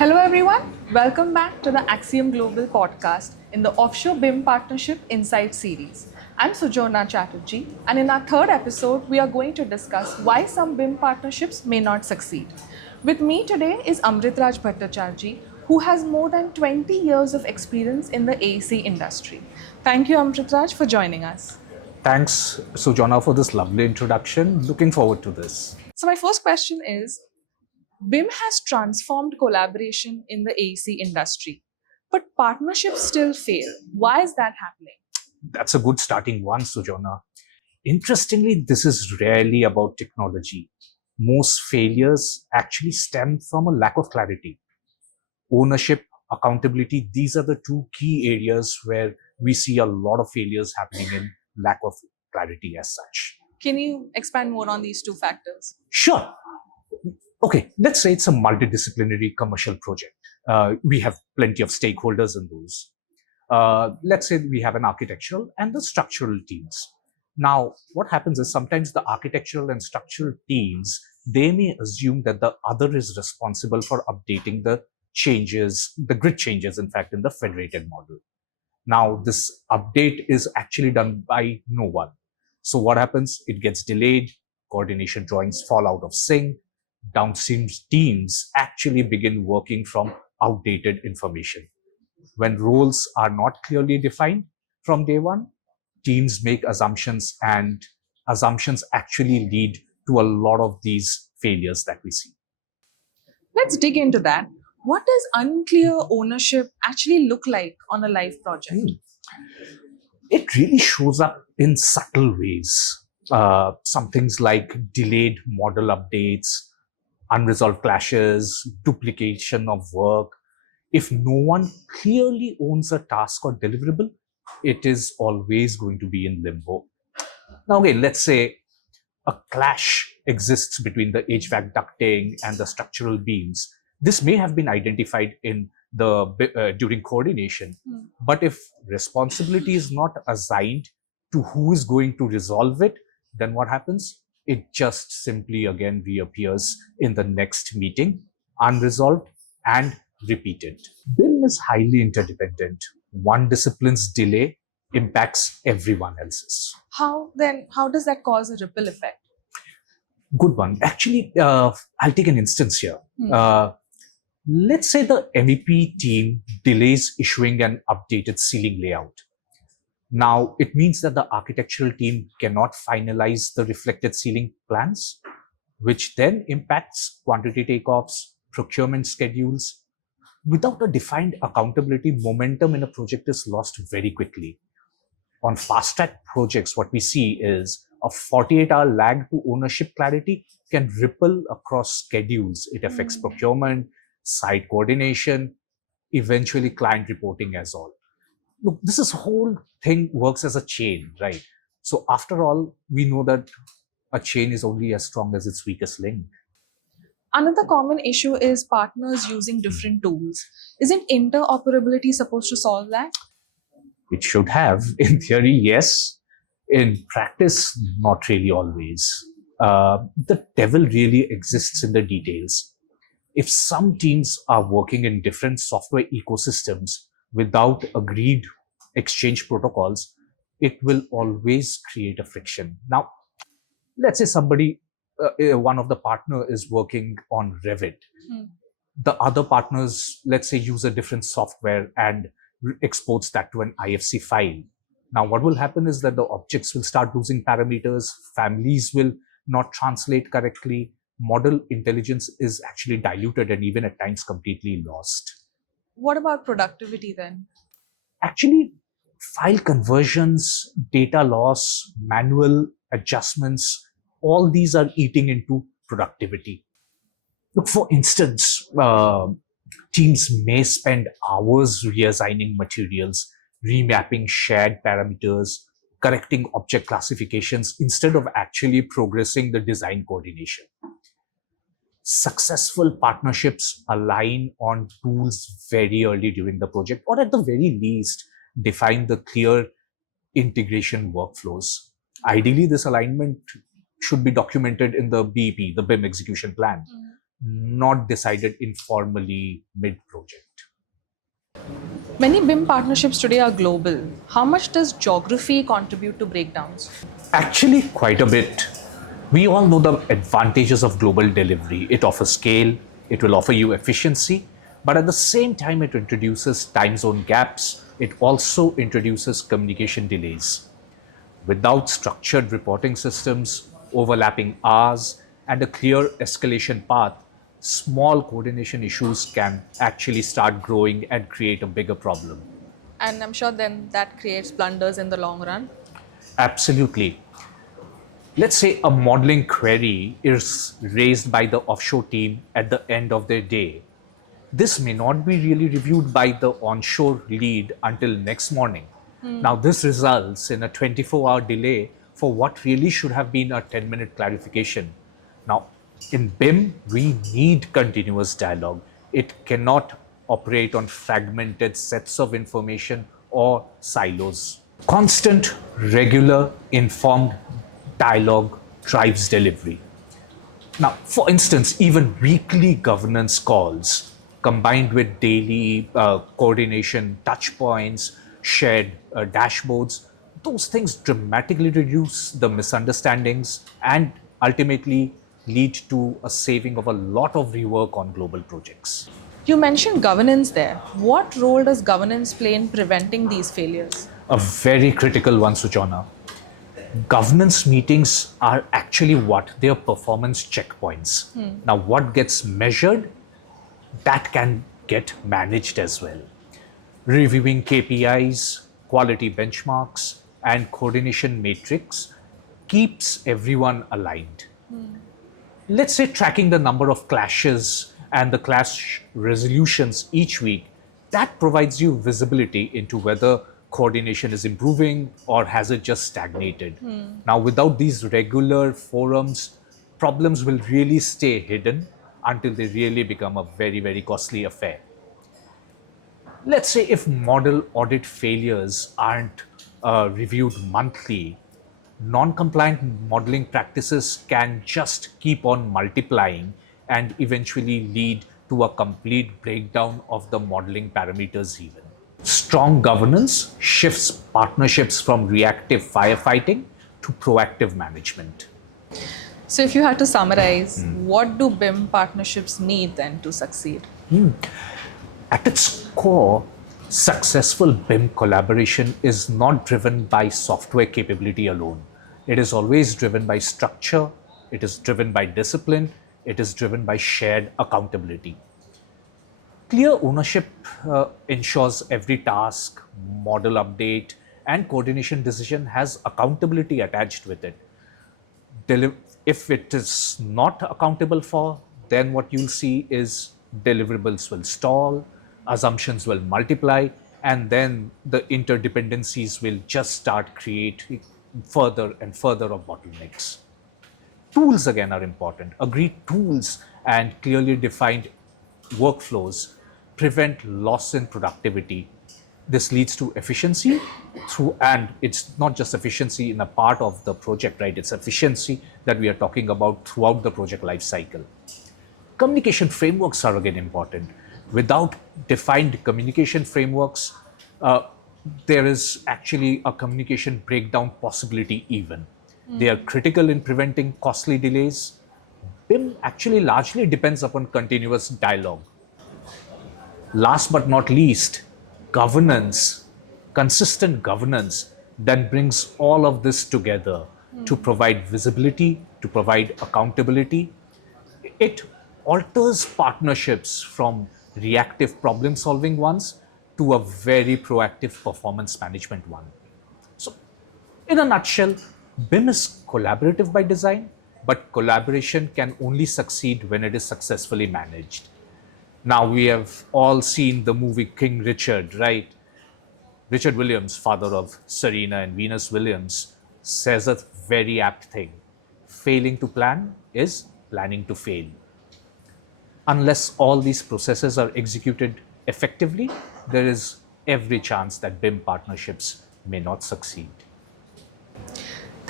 Hello, everyone. Welcome back to the Axiom Global podcast in the Offshore BIM Partnership Insight series. I'm Sujona Chatterjee, and in our third episode, we are going to discuss why some BIM partnerships may not succeed. With me today is Amritraj Bhattacharjee, who has more than 20 years of experience in the AEC industry. Thank you, Amritraj, for joining us. Thanks, Sujana, for this lovely introduction. Looking forward to this. So, my first question is BIM has transformed collaboration in the AEC industry, but partnerships still fail. Why is that happening? That's a good starting one, Sujana. Interestingly, this is rarely about technology. Most failures actually stem from a lack of clarity. Ownership, accountability, these are the two key areas where we see a lot of failures happening in lack of clarity as such. Can you expand more on these two factors? Sure. Okay, let's say it's a multidisciplinary commercial project. We have plenty of stakeholders in those. Let's say we have an architectural and the structural teams. Now, what happens is sometimes the architectural and structural teams, they may assume that the other is responsible for updating the changes, the grid changes, in fact, in the federated model. Now, this update is actually done by no one. So what happens? It gets delayed, coordination drawings fall out of sync, downstream teams actually begin working from outdated information. When roles are not clearly defined from day one, teams make assumptions, and assumptions actually lead to a lot of these failures that we see. Let's dig into that. What does unclear ownership actually look like on a live project? It really shows up in subtle ways. Some things like delayed model updates, unresolved clashes, duplication of work. If no one clearly owns a task or deliverable, it is always going to be in limbo. Now, okay, let's say a clash exists between the HVAC ducting and the structural beams. This may have been identified in the during coordination, but if responsibility is not assigned to who is going to resolve it, then what happens? It just simply again reappears in the next meeting, unresolved and repeated. BIM is highly interdependent. One discipline's delay impacts everyone else's. How does that cause a ripple effect? Good one. Actually, I'll take an instance here. Let's say the MEP team delays issuing an updated ceiling layout. Now, it means that the architectural team cannot finalize the reflected ceiling plans, which then impacts quantity takeoffs, procurement schedules. Without a defined accountability, momentum in a project is lost very quickly. On fast-track projects, what we see is a 48-hour lag to ownership clarity can ripple across schedules. It affects procurement, site coordination, eventually client reporting as all. Look, this whole thing works as a chain, right? So after all, we know that a chain is only as strong as its weakest link. Another common issue is partners using different tools. Isn't interoperability supposed to solve that? It should have. In theory, yes. In practice, not really always. The devil really exists in the details. If some teams are working in different software ecosystems without agreed exchange protocols, it will always create a friction. Now, let's say one of the partner is working on Revit. The other partners, let's say, use a different software and exports that to an IFC file. Now, what will happen is that the objects will start losing parameters, families will not translate correctly, model intelligence is actually diluted and even at times completely lost. What about productivity then? Actually, file conversions, data loss, manual adjustments, all these are eating into productivity. Look, for instance, teams may spend hours reassigning materials, remapping shared parameters, correcting object classifications instead of actually progressing the design coordination. Successful partnerships align on tools very early during the project, or at the very least, define the clear integration workflows. Ideally, this alignment should be documented in the BEP, the BIM execution plan. not decided informally mid-project. Many BIM partnerships today are global. How much does geography contribute to breakdowns? Actually, quite a bit. We all know the advantages of global delivery. It offers scale, it will offer you efficiency, but at the same time, it introduces time zone gaps. It also introduces communication delays. Without structured reporting systems, overlapping hours, and a clear escalation path, small coordination issues can actually start growing and create a bigger problem. And I'm sure then that creates blunders in the long run. Absolutely. Let's say a modeling query is raised by the offshore team at the end of their day. This may not be really reviewed by the onshore lead until next morning. Now, this results in a 24-hour delay for what really should have been a 10-minute clarification. Now, in BIM, we need continuous dialogue. It cannot operate on fragmented sets of information or silos. Constant, regular, informed dialogue drives delivery. Now, for instance, even weekly governance calls combined with daily coordination touch points, shared dashboards, those things dramatically reduce the misunderstandings and ultimately lead to a saving of a lot of rework on global projects. You mentioned governance there. What role does governance play in preventing these failures? A very critical one, Sujana. Governance meetings are actually what their performance checkpoints. Now, what gets measured, that can get managed as well. Reviewing KPIs, quality benchmarks, and coordination matrix keeps everyone aligned. Let's say tracking the number of clashes and the clash resolutions each week, that provides you visibility into whether coordination is improving or has it just stagnated. Now, without these regular forums, problems will really stay hidden until they really become a very, very costly affair. Let's say if model audit failures aren't reviewed monthly, non-compliant modeling practices can just keep on multiplying and eventually lead to a complete breakdown of the modeling parameters even. Strong governance shifts partnerships from reactive firefighting to proactive management. So, if you had to summarize, what do BIM partnerships need then to succeed? At its core, successful BIM collaboration is not driven by software capability alone. It is always driven by structure, it is driven by discipline, it is driven by shared accountability. Clear ownership ensures every task, model update, and coordination decision has accountability attached with it. If it is not accountable for, then what you'll see is deliverables will stall, assumptions will multiply, and then the interdependencies will just start creating further and further of bottlenecks. Tools again are important. Agreed tools and clearly defined workflows prevent loss in productivity. This leads to efficiency through, and it's not just efficiency in a part of the project, right? It's efficiency that we are talking about throughout the project life cycle. Communication frameworks are again important. Without defined communication frameworks, there is actually a communication breakdown possibility even. They are critical in preventing costly delays. BIM actually largely depends upon continuous dialogue. Last but not least, governance, consistent governance that brings all of this together to provide visibility, to provide accountability. It alters partnerships from reactive problem solving ones to a very proactive performance management one. So, in a nutshell, BIM is collaborative by design, but collaboration can only succeed when it is successfully managed. Now, we have all seen the movie King Richard, right? Richard Williams, father of Serena and Venus Williams, says a very apt thing: failing to plan is planning to fail. Unless all these processes are executed effectively, there is every chance that BIM partnerships may not succeed.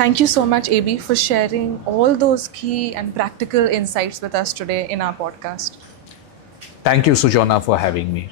Thank you so much, AB, for sharing all those key and practical insights with us today in our podcast. Thank you, Sujona, for having me.